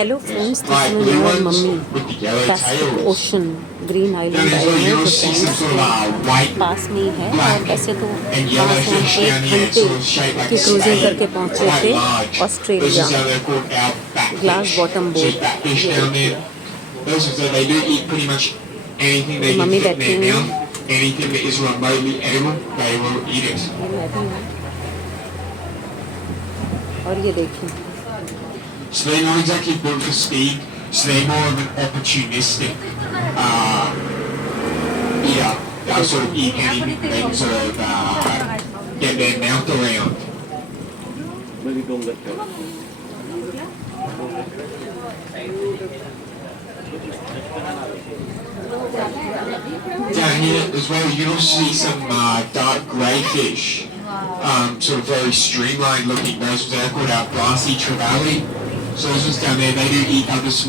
Hello friends, this Like में blue मैं और ones mummy with the yellow Pacific tails. Ocean green Then island as आए well, हुए हैं। you'll तो see some friends sort of white, पास में ही है, और black, वैसे तो and वहाँ yellow से हम fish 1 down here. It's घंटे sort of shaped like की a क्रूजिंग spade, करके पहुँचे quite थे large. This Australia. is how they're called outback glass fish. Bottom See boat, that fish ये down देखिए। there? Those are, so they do eat pretty much anything they ये can mummy fit in बैठी their हुई mouth. हैं, Anything that is remotely edible, they will eat it. ये मैं भी हूँ, और ये देखिए। So they're not exactly built for speed, so they're more of an opportunistic eater. They'll sort of eat anything they can sort of get their mouth around. Down here as well, you can also see some dark grey fish, sort of very streamlined looking. Those are called our brassy trevally. So those ones down there, they do eat other small